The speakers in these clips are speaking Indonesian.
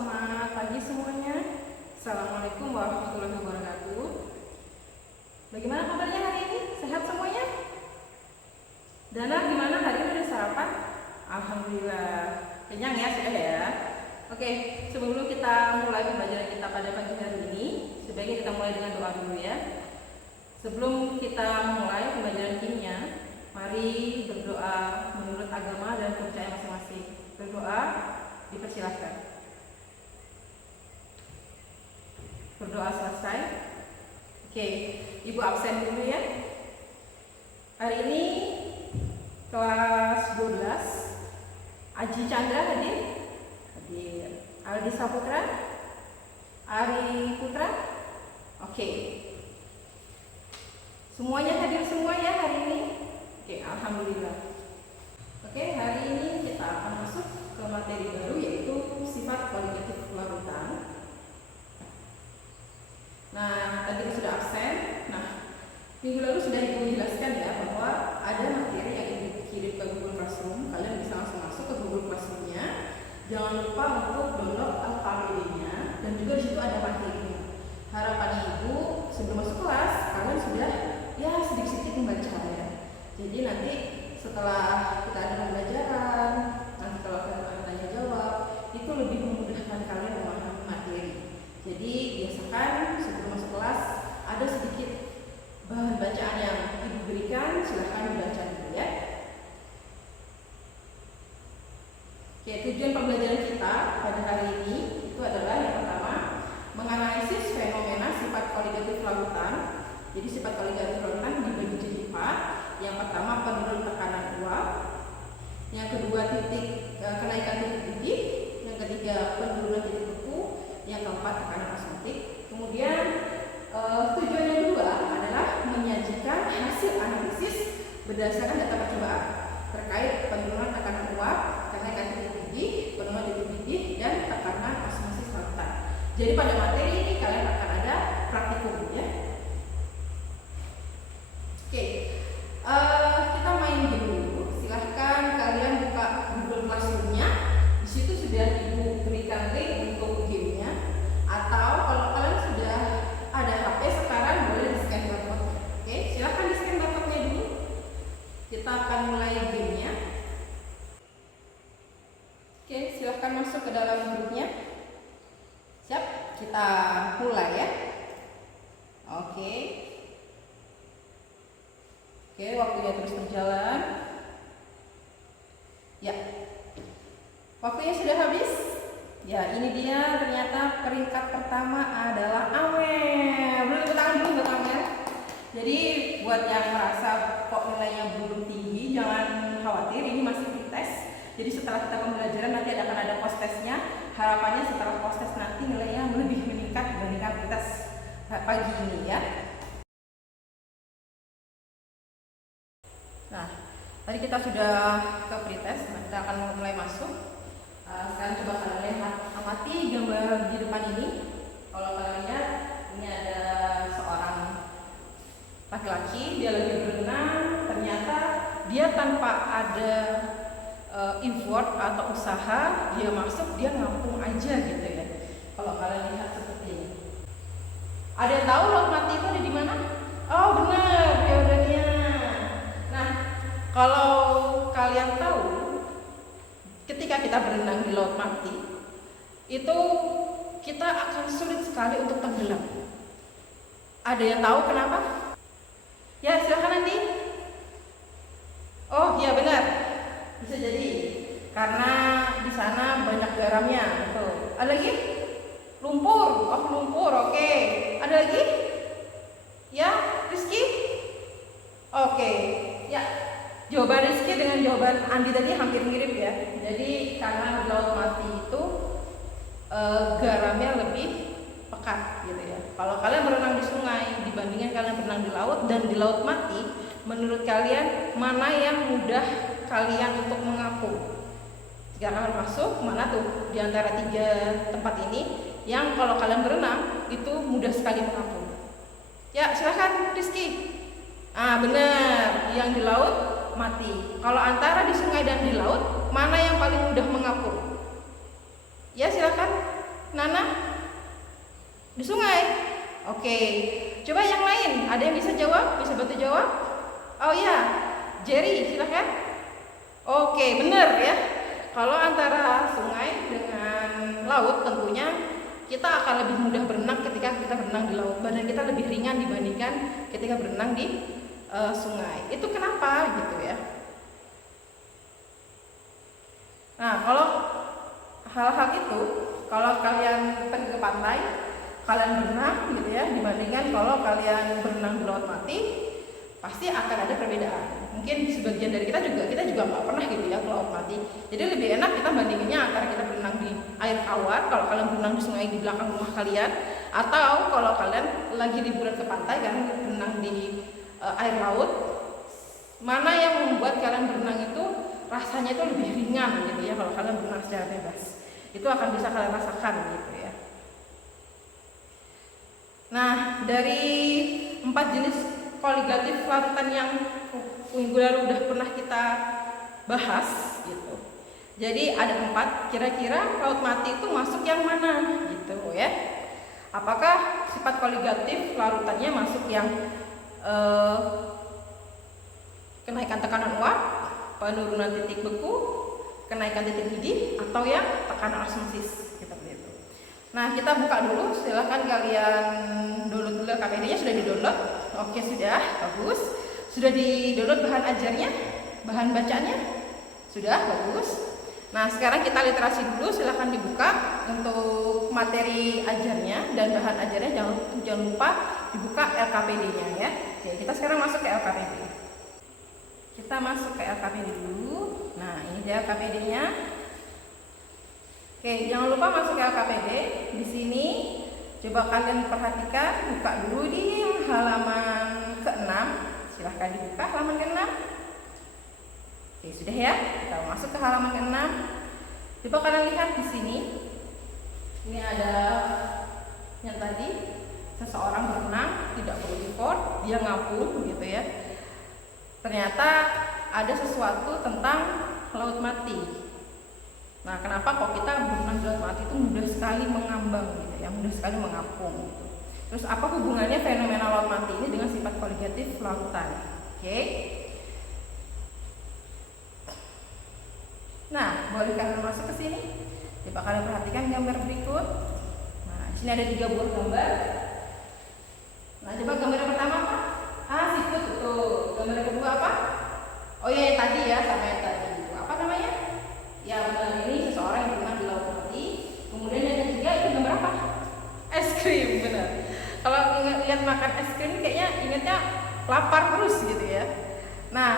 selamat pagi semuanya. Assalamualaikum warahmatullahi wabarakatuh. Bagaimana kabarnya hari ini? Sehat semuanya? Dana gimana hari ini, udah sarapan? Alhamdulillah. Kenyang ya, sudah ya. Oke, sebelum kita mulai pembelajaran kita pada pagi hari ini, sebaiknya kita mulai dengan doa dulu ya. Sebelum kita mulai pembelajaran kimia, mari berdoa menurut agama dan kepercayaan masing-masing. Berdoa, dipersilahkan. Berdoa selesai. Oke, Ibu absen dulu ya. Hari ini kelas 12 Aji Chandra hadir. Aldi Saputra, Ari Putra. Oke. Semuanya hadir semua ya hari ini. Oke, alhamdulillah. Oke, hari ini kita akan masuk ke materi baru, yaitu sifat kualitatif larutan. Nah, tadi sudah absen. Nah, minggu lalu sudah Ibu jelaskan ya bahwa ada materi yang dikirim ke Google Classroom. Kalian bisa langsung masuk ke Google Classroom-nya. Jangan lupa untuk download AlphaMedia dan juga di situ ada materinya. Harapan Ibu sebelum masuk kelas kalian sudah ya sedikit-sedikit membaca ya. Jadi nanti setelah kita ada pembelajaran, nanti kalau kalian ada tanya jawab, itu lebih memudahkan kalian memahami materi. Jadi biasakan sebelum masuk kelas ada sedikit bahan bacaan yang Ibu berikan, silahkan dibaca dulu ya. Oke, tujuan pembelajaran kita pada hari ini itu adalah yang pertama, menganalisis fenomena sifat kualitatif larutan. Jadi sifat kualitatif larutan dibagi jadi 4. Yang pertama, penurunan tekanan uap. Yang kedua, kenaikan titik didih. Yang ketiga, penurunan titik beku. Yang keempat, tekanan osmotik. Kemudian tujuan yang kedua adalah menyajikan hasil analisis berdasarkan data percobaan terkait penurunan tekanan uap, kenaikan titik didih, penurunan titik didih, dan tekanan osmosis larutan. Jadi pada materi ini kalian akan ada praktikum ya. Oke, kita main game dulu. Silahkan kalian buka Google Classroom-nya. Di situ sudah Ibu berikan link untuk gamenya. Atau kalau kalian sudah ada HP sekarang, boleh di-scan barcode. Oke, silahkan di-scan barcode-nya dulu. Kita akan mulai gamenya. Oke, silahkan masuk ke dalam grupnya. Siap, kita mulai ya. Oke. Oke, waktunya terus berjalan. Ya, waktunya sudah habis. Ya, ini dia ternyata peringkat pertama adalah Amer. Boleh tepuk tangan dulu buat Amer. Jadi buat yang merasa kok nilainya belum tinggi, jangan khawatir, ini masih pretest. Jadi setelah kita pembelajaran nanti akan ada post testnya. Harapannya setelah post test nanti nilainya lebih meningkat dibandingkan pretest pagi ini ya. Nah, tadi kita sudah ke pretest, nah kita akan mulai masuk. Sekarang coba kalian amati gambar di depan ini. Kalau kalian lihat, ini ada seorang laki-laki, dia lagi berenang. Ternyata dia tanpa ada effort atau usaha, dia masuk, dia ngampung aja gitu ya. Kalau kalian lihat seperti ini. Ada yang tahu laut mati itu ada di mana? Oh benar, Jordania. Nah, kalau kalian tahu, ketika kita berenang di laut mati, itu kita akan sulit sekali untuk tenggelam. Ada yang tahu kenapa? Ya, silakan Andi. Oh iya benar, bisa jadi karena di sana banyak garamnya. Tuh. Ada lagi? Lumpur. Oh lumpur, oke. Ada lagi? Ya, Rizky? Oke. Ya, jawaban Rizky dengan jawaban Andi tadi hampir mirip ya. Jadi karena di laut mati itu garamnya lebih pekat gitu ya. Kalau kalian berenang di sungai dibandingkan kalian berenang di laut dan di laut mati, menurut kalian mana yang mudah kalian untuk mengapung? Jika kalian masuk, mana tuh di antara 3 tempat ini yang kalau kalian berenang itu mudah sekali mengapung? Ya, silahkan Rizky. Benar, yang di laut mati. Kalau antara di sungai dan di laut, mana yang paling mudah mengapung? Ya, silahkan. Di sungai. Oke. Coba yang lain, ada yang bisa jawab? Bisa bantu jawab? Oh iya, Jerry, silakan. Oke, benar ya. Kalau antara sungai dengan laut tentunya kita akan lebih mudah berenang ketika kita berenang di laut. Badan kita lebih ringan dibandingkan ketika berenang di sungai. Itu kenapa gitu ya? Nah, kalau hal-hal itu, kalau kalian pergi ke pantai, kalian berenang gitu ya, dibandingkan kalau kalian berenang di laut mati, pasti akan ada perbedaan. Mungkin sebagian dari kita juga nggak pernah gitu ya ke laut mati. Jadi lebih enak kita bandinginnya antara kita berenang di air tawar, kalau kalian berenang di sungai di belakang rumah kalian, atau kalau kalian lagi liburan ke pantai kalian berenang di air laut. Mana yang membuat kalian berenang itu rasanya itu lebih ringan gitu ya kalau kalian berenang secara bebas. Itu akan bisa kalian rasakan gitu ya. Nah, dari 4 jenis koligatif larutan yang minggu lalu udah pernah kita bahas gitu. Jadi ada 4, kira-kira laut mati itu masuk yang mana gitu ya. Apakah sifat koligatif larutannya masuk yang kenaikan tekanan uap, penurunan titik beku, kenaikan titik didih, atau yang tekanan osmosis seperti itu. Nah, kita buka dulu, silahkan kalian download dulu KPD-nya. Sudah di-download? Oke, sudah, bagus. Sudah di-download bahan ajarnya, bahan bacaannya? Sudah, bagus. Nah, sekarang kita literasi dulu, silahkan dibuka untuk materi ajarnya dan bahan ajarnya. Jangan lupa dibuka LKPD-nya ya. Oke, kita sekarang masuk ke LKPD. Kita masuk ke LKPD dulu. Nah, ini dia LKPD-nya. Oke, jangan lupa masuk ke LKPD. Di sini coba kalian perhatikan, buka dulu di halaman ke-6. Silahkan dibuka halaman ke-6. Oke, sudah ya. Kita masuk ke halaman ke-6. Coba kalian lihat di sini. Ini ada yang tadi seseorang berenang, tidak perlu effort, dia ngapung gitu ya. Ternyata ada sesuatu tentang laut mati. Nah, kenapa kok kita berenang di laut mati itu mudah sekali mengambang gitu ya, mudah sekali mengapung gitu. Terus apa hubungannya fenomena laut mati ini dengan sifat koligatif lautan? Oke. Nah, boleh kalian masuk ke sini? Coba kalian perhatikan gambar berikut. Nah, di sini ada 3 buah gambar. Nah, coba gambar yang pertama apa? Siput tuh. Gambar yang kedua apa? Oh iya, yang tadi ya, sama yang tadi. Apa namanya? Ya benar, ini seseorang yang berenang di laut mati. Kemudian yang ketiga itu gambar apa? Es krim, benar. Kalau lihat makan es krim kayaknya ingatnya lapar terus gitu ya. Nah,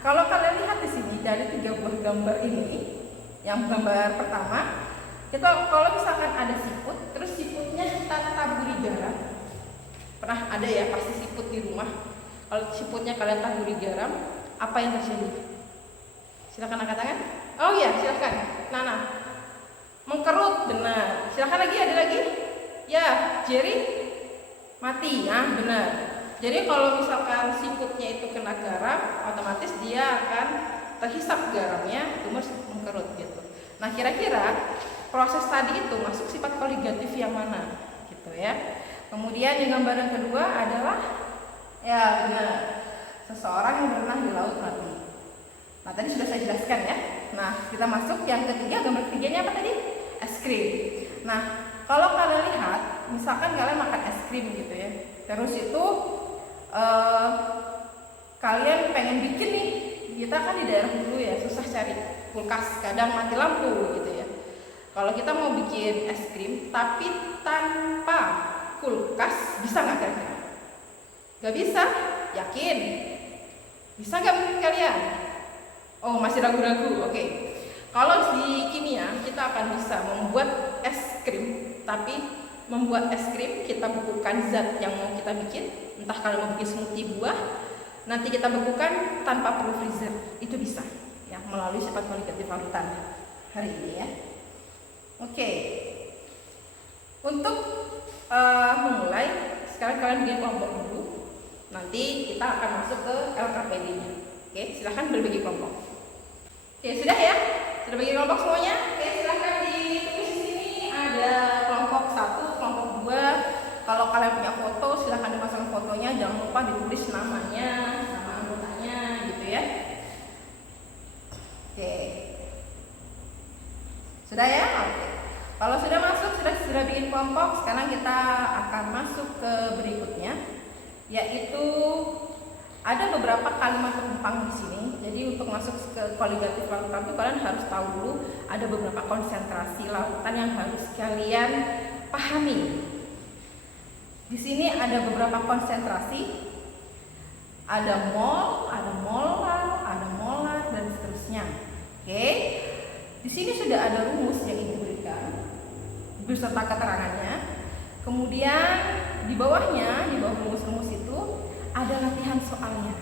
kalau kalian lihat di sini dari 3 buah gambar ini, yang gambar pertama, kita kalau misalkan ada siput, terus siputnya kita taburi garam. Pernah ada ya pasti siput di rumah. Kalau siputnya kalian taburi garam, apa yang terjadi? Silakan angkat tangan. Oh iya, silakan. Nana. Mengkerut, benar. Silakan lagi, ada lagi? Ya, Jerry. Mati, benar. Jadi kalau misalkan siputnya itu kena garam, otomatis dia akan terhisap garamnya, terus mengkerut gitu. Nah, kira-kira proses tadi itu masuk sifat koligatif yang mana? Gitu ya. Kemudian yang gambar yang kedua adalah ya benar, seseorang yang berenang di laut mati. Nah, tadi sudah saya jelaskan ya. Nah, kita masuk yang ketiga, gambar ketiganya apa tadi? Es krim. Nah, kalau kalian lihat, misalkan kalian makan es krim gitu ya, terus itu kalian pengen bikin nih, kita kan di daerah dulu ya, susah cari kulkas, kadang mati lampu gitu ya. Kalau kita mau bikin es krim tapi tanpa kulkas, bisa nggak kira-kira? Gak bisa? Yakin? Bisa nggak menurut kalian? Oh, masih ragu-ragu. Oke. Kalau di kimia kita akan bisa membuat es krim, tapi membuat es krim kita bekukan zat yang mau kita bikin. Entah kalau mau bikin smoothie buah, nanti kita bekukan tanpa perlu freezer. Itu bisa ya, melalui sifat koligatif larutan hari ini ya. Oke. Untuk memulai, sekarang kalian bikin kelompok dulu. Nanti kita akan masuk ke LKPD-nya. Oke, silahkan berbagi kelompok. Oke, sudah ya? Sudah bagi kelompok semuanya? Oke, silahkan ditulis di sini. Ada kelompok 1, kelompok 2, jangan lupa ditulis namanya, nama anggotanya gitu ya. Oke. Sudah ya? Oke. Kalau sudah masuk, sudah bikin kelompok, sekarang kita akan masuk ke berikutnya, yaitu ada beberapa kalimat penumpang di sini. Jadi untuk masuk ke koligatif lautan itu kalian harus tahu dulu ada beberapa konsentrasi lautan yang harus kalian pahami. Di sini ada beberapa konsentrasi, ada mol, ada molar, ada molar dan seterusnya. Oke. Di sini sudah ada rumus yang diberikan beserta keterangannya. Kemudian di bawahnya, di bawah rumus-rumus itu ada latihan soalnya.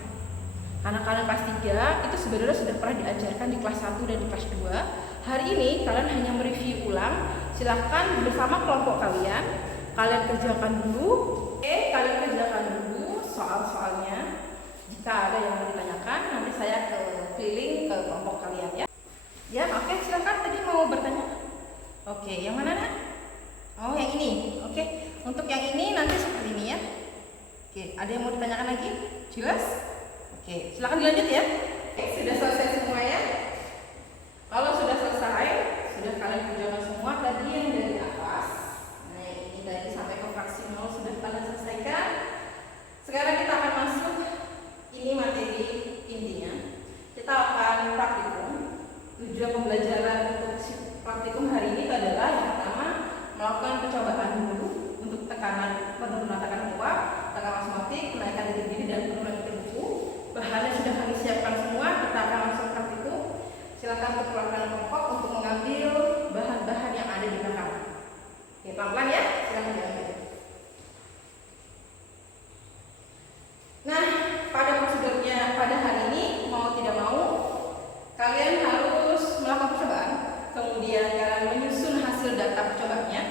Karena kalian kelas 3 itu sebenarnya sudah pernah diajarkan di kelas 1 dan di kelas 2. Hari ini kalian hanya mereview ulang. Silahkan bersama kelompok kalian kerjakan dulu. Kalian kerjakan dulu soal-soalnya. Jika ada yang mau ditanyakan, nanti saya keliling ke kelompok kalian ya. Ya, oke, silahkan. Tadi mau bertanya. Oke, yang mana nak? Oh, yang ini. Oke, untuk yang ini nanti seperti ini ya. Oke, ada yang mau ditanyakan lagi? Jelas? Oke, silakan dilanjut ya. Oke, sudah selesai semua ya. Kalau sudah selesai, sudah kalian kerjakan semua tadi yang dari atas. Nah, ini dari sampai ke fraksi 0 sudah kalian selesaikan. Sekarang kita akan masuk, ini materi intinya. Kita akan praktikum. Tujuan pembelajaran untuk praktikum hari ini adalah yang pertama melakukan percobaan dulu untuk penurunan tekanan uap, tekanan osmotik, kenaikan titik diri dan penurunan titik buku. Bahannya sudah kami siapkan semua, kita akan langsung praktikum. Silakan keluarkan kelompok untuk mengambil bahan-bahan yang ada di belakang. Oke, pelan-pelan ya, silakan diambil. Nah, pada prosedurnya pada hari ini mau tidak mau kalian harus melakukan percobaan. Kemudian kalian menyusun hasil data percobaannya.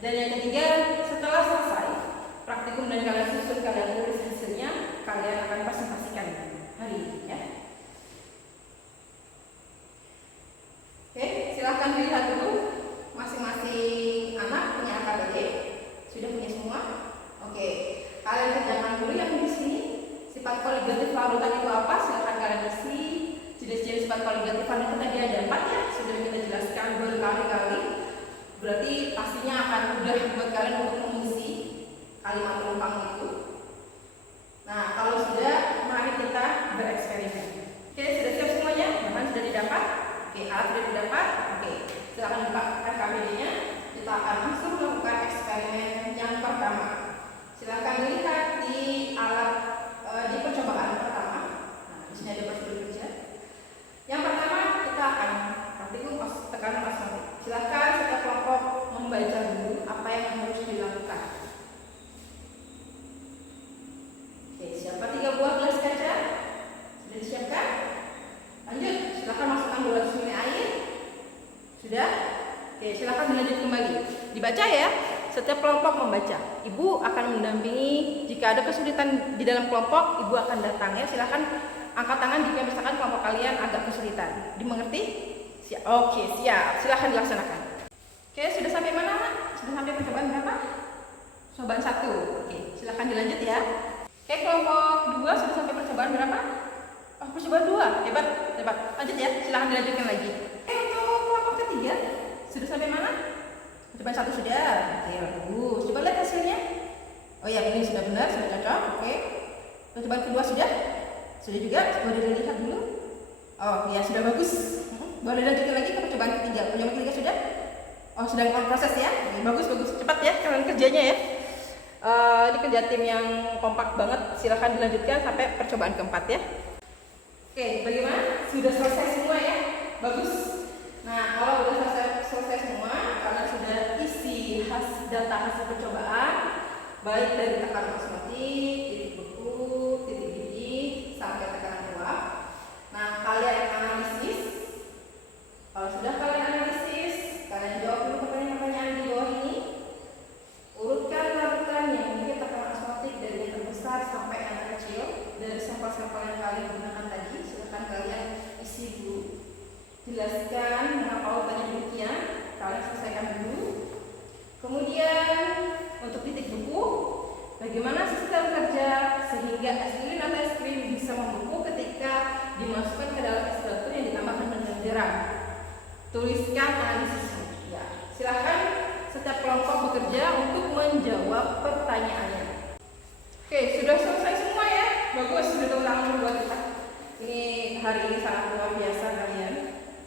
Dan yang ketiga, setelah selesai praktikum dan kalian susun, kalian tulis hasilnya, kalian akan presentasikan hari ini ya. Oke, silahkan dilihat dulu masing-masing anak punya AKBD. Sudah punya semua? Oke, kalian kerjakan dulu yang di sini. Sifat koligatif larutan itu apa? Silahkan kalian isi. Jenis-jenis sifat koligatif itu tadi ada 4 ya, sudah kita jelaskan berkali-kali. Berarti pastinya akan mudah buat kalian untuk mengisi kalimat penumpang itu. Nah, kalau sudah, mari kita bereksperimen. Oke, sudah siap semuanya? Bahan sudah didapat? Oke, alat sudah didapat? Oke, silakan buka RKBD-nya. Kita akan langsung melakukan eksperimen yang pertama. Silakan lihat di alat di percobaan pertama. Nah, di sini ada prosedur kerja. Yang pertama kita akan praktikum tekanan osmotik. Silakan setiap kelompok membaca dulu apa yang harus dilakukan. Oke, siapa 3 buah gelas kaca? Sudah disiapkan? Lanjut, silakan masukkan 200 ml air. Sudah? Oke, silakan dilanjut kembali. Dibaca ya. Setiap kelompok membaca. Ibu akan mendampingi. Jika ada kesulitan di dalam kelompok, ibu akan datang ya. Silakan angkat tangan jika misalkan kelompok kalian agak kesulitan. Dimengerti? Oke, siap. Silahkan dilaksanakan. Oke, sudah sampai mana, Mak? Sudah sampai percobaan berapa? Percobaan 1. Oke, silahkan dilanjut ya. Oke, kelompok 2 sudah sampai percobaan berapa? Oh, percobaan 2. Hebat, hebat. Lanjut ya, silahkan dilanjutkan lagi. Oke, untuk kelompok ketiga sudah sampai mana? Percobaan 1 sudah. Oke, bagus. Coba lihat hasilnya. Oh ya, ini sudah benar, sudah cocok. Oke. Percobaan kedua sudah? Sudah juga? Boleh dilihat dulu. Oh ya, sudah bagus. Boleh lanjutin lagi ke percobaan ketiga. Percobaan ketiga sudah? Oh, sedang on proses ya. Oke, bagus, bagus. Cepat ya kalian kerjanya ya. Ini kerja tim yang kompak banget. Silahkan dilanjutkan sampai percobaan keempat ya. Oke, bagaimana? Sudah selesai semua ya? Bagus. Nah, kalau sudah selesai semua, kalian sudah isi data hasil percobaan, baik dari tekanan osmotik, titik beku, titik didih, sampai tekanan uap. Nah, kalian analisis. Kalau sudah kalian analisis, kalian jawab dulu pertanyaan-pertanyaan di bawah ini. Urutkan larutan yang memiliki tekanan osmotik dari yang terbesar sampai yang terkecil dari sampel-sampel yang kalian gunakan tadi. Silahkan kalian isi dulu. Jelaskan mengapa urutannya demikian. Kalian selesaikan dulu. Kemudian untuk titik beku, bagaimana sistem kerja setiap kelompok bekerja untuk menjawab pertanyaannya. Oke, sudah selesai semua ya? Bagus, sudah tepuk tangan buat kita. Ini hari ini sangat luar biasa kalian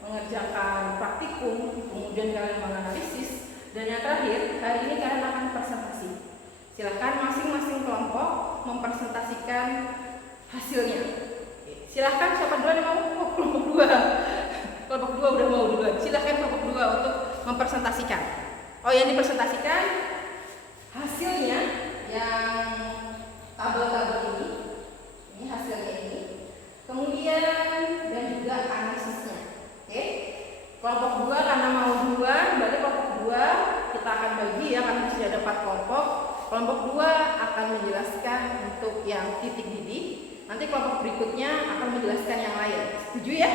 mengerjakan praktikum, kemudian kalian menganalisis, dan yang terakhir, hari ini kalian akan presentasi. Silahkan masing-masing kelompok mempresentasikan hasilnya. Silahkan siapa duluan yang mau? Kelompok 2. Kelompok 2 udah mau duluan. Silahkan kelompok 2 untuk mempresentasikan. Oh, yang dipresentasikan hasilnya yang tabel-tabel ini hasilnya ini. Kemudian dan juga analisisnya. Oke. Kelompok 2 karena mau duluan, berarti kelompok 2 kita akan bagi ya, karena sudah ada 4 kelompok. Kelompok 2 akan menjelaskan untuk yang titik didih. Nanti kelompok berikutnya akan menjelaskan yang lain. Setuju ya?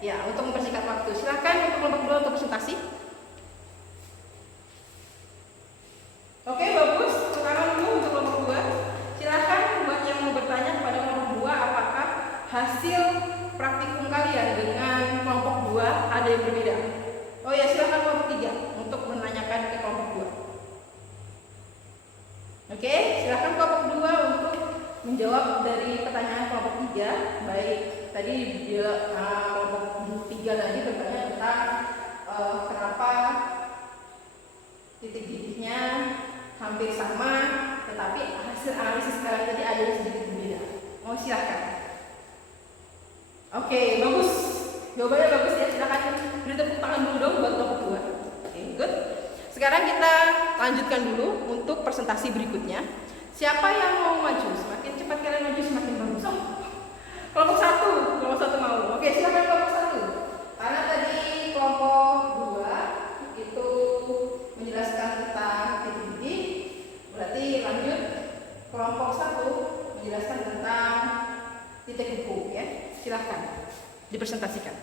Ya, untuk mempersingkat waktu. Silakan untuk kelompok 2 untuk presentasi. Oke, bagus. Sekarang dulu untuk kelompok 2. Silakan buat yang mau bertanya kepada kelompok 2 apakah hasil praktikum kalian dengan kelompok 2 ada yang berbeda. Oh ya, silakan kelompok 3 untuk menanyakan ke kelompok 2. Oke, silakan kelompok 2 untuk menjawab dari pertanyaan kelompok 3. Baik, tadi dia kelompok 3 tadi bertanya tentang kenapa titik didihnya hampir sama, tetapi hasil analisis kalian tadi ada yang sedikit berbeda. Mau silahkan. Oke, bagus. Jawabannya bagus ya. Silakan beri tepuk tangan dulu dong buat kelompok 2. Oke, good. Sekarang kita lanjutkan dulu untuk presentasi berikutnya. Siapa yang mau maju? Semakin cepat kalian maju semakin bagus. Oh, kelompok 1 mau. Oke, silakan kelompok 1. Karena tadi kelompok 2 itu menjelaskan tentang titik didih, berarti lanjut kelompok 1 menjelaskan tentang titik kuku ya. Silahkan dipresentasikan.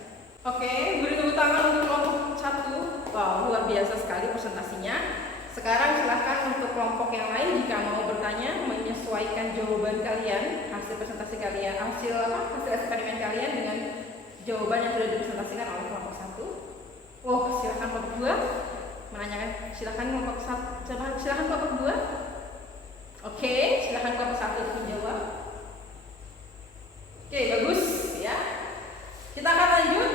Oke, beri tepuk tangan untuk kelompok 1. Wow, luar biasa sekali presentasinya. Sekarang silahkan untuk kelompok yang lain jika mau bertanya, menyesuaikan jawaban kalian, hasil presentasi kalian, hasil eksperimen kalian dengan jawaban yang sudah dipresentasikan oleh kelompok 1. Oh, silahkan kelompok 2 menanyakan. Silahkan kelompok 1. Silahkan kelompok 2. Oke, silahkan kelompok 1 untuk menjawab. Oke, bagus ya. Kita akan lanjut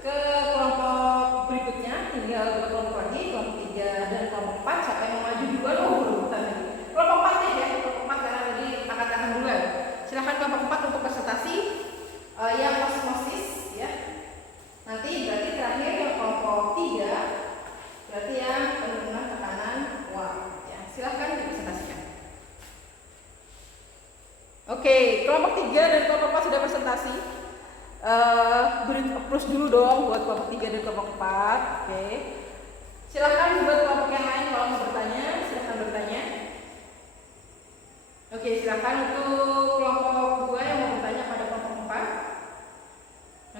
ke kelompok berikutnya. Tinggal 2 kelompok lagi, kelompok 3 dan kelompok 4. Siapa yang mau maju duluan? Oh, berebutan lagi. Kelompok 4 ya, kelompok 4 karena tadi angkat-angkat duluan. Silahkan kelompok 4 untuk presentasi yang osmosis ya. Nanti berarti terakhir yang kelompok 3 berarti yang penurunan tekanan uap ya. Silahkan dipresentasikan. Oke, kelompok 3 dan kelompok 4 sudah presentasi. Beri applause dulu dong buat kelompok 3 dan kelompok 4. Oke. Silahkan buat kelompok yang lain kalau mau bertanya, silahkan bertanya. Oke, silahkan untuk kelompok 2 yang mau bertanya pada kelompok 4.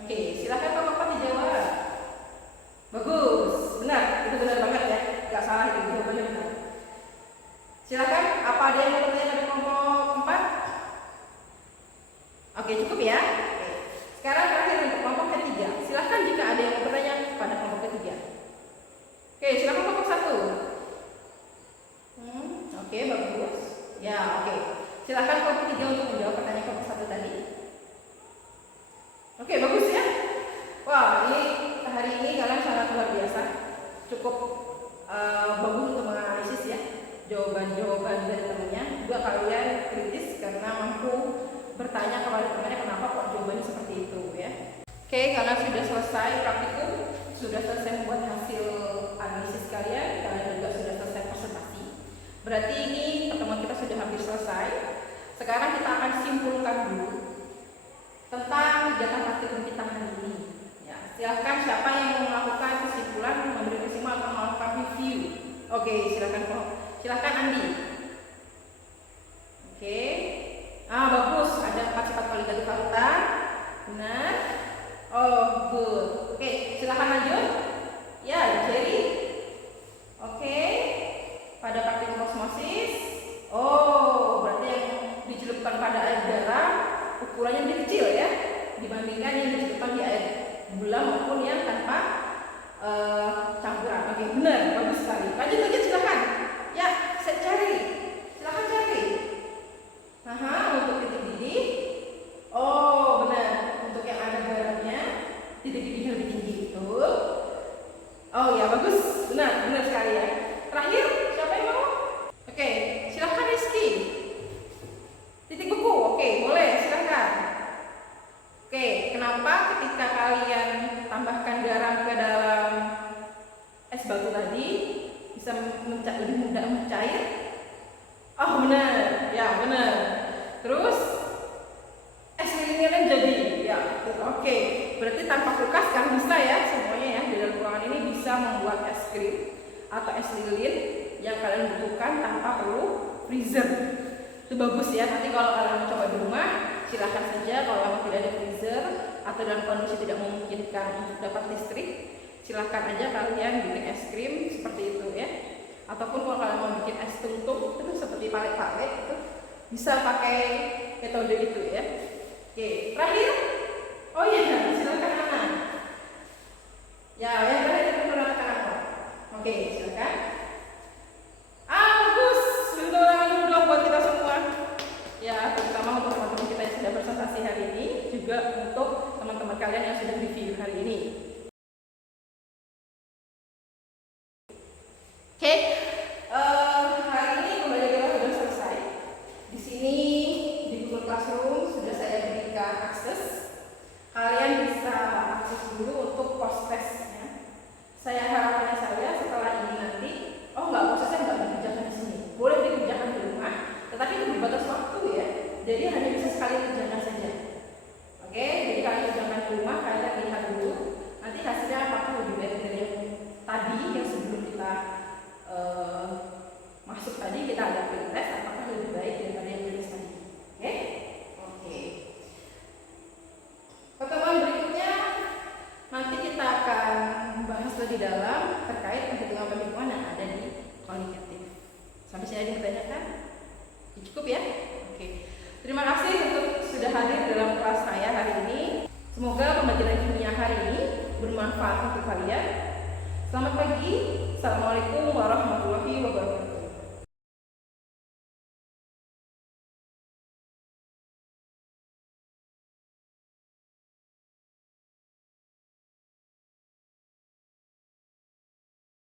Oke, silahkan kelompok 4 dijawab. Bagus, benar, itu benar banget ya, nggak salah itu jawabannya benar. Silahkan, apa ada yang mau bertanya pada kelompok 4? Oke, cukup ya. Oke. Sekarang terakhir untuk kelompok ketiga. Silahkan jika ada yang mau bertanya pada kelompok ketiga. Oke, silakan kelompok 1. Oke, bagus. Ya, oke. Silahkan kelompok 3 untuk menjawab pertanyaan kelompok 1 tadi. Oke, bagus ya. Wah, ini hari ini kalian sangat luar biasa. Cukup bagus untuk menganalisis ya jawaban-jawaban dari temannya. Juga kalian kritis karena mampu bertanya kepada temannya kenapa kok jawabannya seperti itu ya. Oke, kalian sudah selesai praktikum, sudah selesai membuat hasil analisis kalian juga sudah selesai presentasi. Berarti ini pertemuan kita sudah hampir selesai. Sekarang kita akan simpulkan dulu tentang kegiatan praktikum kita hari ini. Ya, silakan siapa yang mau melakukan kesimpulan, memberi kesimpulan atau melakukan review. Oke, silakan Andi. Oke. Bagus, ada 4 sifat kualitatif valuta. Benar. Oh, good. Oke, silakan lanjut. Ya, Jerry. Oke. Pada praktikum osmosis. Oh, berarti yang dicelupkan pada air garam ukurannya lebih kecil ya dibandingkan yang dicelupkan di air gula maupun yang tanpa campuran. Oke, benar, bagus sekali. Lanjut lagi silakan. Ya, saya cari. Silakan cari. Nah, untuk titik didih. Oh, benar. Untuk yang ada garamnya, titik didihnya lebih tinggi itu. Oh ya, bagus. Benar, benar sekali ya. Terakhir, siapa yang mau? Oke, silakan Rizky. Titik buku. Oke, boleh, silakan. Oke, kenapa ketika kalian tambahkan garam ke dalam es batu tadi bisa lebih mudah mencair? Oh benar, ya benar. Terus es lilinnya jadi, ya. Oke, berarti tanpa kulkas kan bisa ya semuanya ya, di dalam ruangan ini bisa membuat es krim atau es lilin yang kalian butuhkan tanpa perlu freezer. Itu bagus ya. Nanti kalau kalian mau coba di rumah, silahkan saja. Kalau memang tidak ada freezer atau dalam kondisi tidak memungkinkan untuk dapat listrik, silahkan aja kalian bikin es krim seperti itu ya. Ataupun kalau kalian mau bikin es tungtung itu seperti palet-palet itu bisa pakai metode itu ya. Oke, terakhir. Oh iya, silakan Ana. Ya, yang terakhir itu menggunakan apa? Oke, silakan. Bagus. Bentuk tangan dulu dong buat kita semua. Ya, terutama untuk teman-teman kita yang sudah berprestasi hari ini, juga untuk teman-teman kalian yang sudah review hari ini. Oke, hari ini pembelajaran kita sudah selesai. Di sini di Google Classroom sudah saya berikan akses. Kalian bisa akses dulu untuk post testnya. Saya harapannya setelah ini nanti, prosesnya nggak dikerjakan di sini. Boleh dikerjakan di rumah, tetapi itu berbatas waktu ya. Jadi hanya bisa sekali kerjakan saja. Oke, jadi kalian kerjakan di rumah, kalian lihat dulu. Nanti hasilnya apakah lebih baik dari yang tadi yang sebelum kita masuk tadi kita ada pretest, apakah lebih baik daripada yang tulis tadi. Oke? Oke. Pertemuan berikutnya nanti kita akan membahas lebih dalam terkait perhitungan-perhitungan yang ada di kualitatif. Sampai sini ada yang ditanyakan? Cukup ya? Oke. Terima kasih untuk sudah hadir dalam kelas saya hari ini. Semoga pembelajaran kimia hari ini bermanfaat untuk kalian. Selamat pagi. Assalamualaikum warahmatullahi wabarakatuh.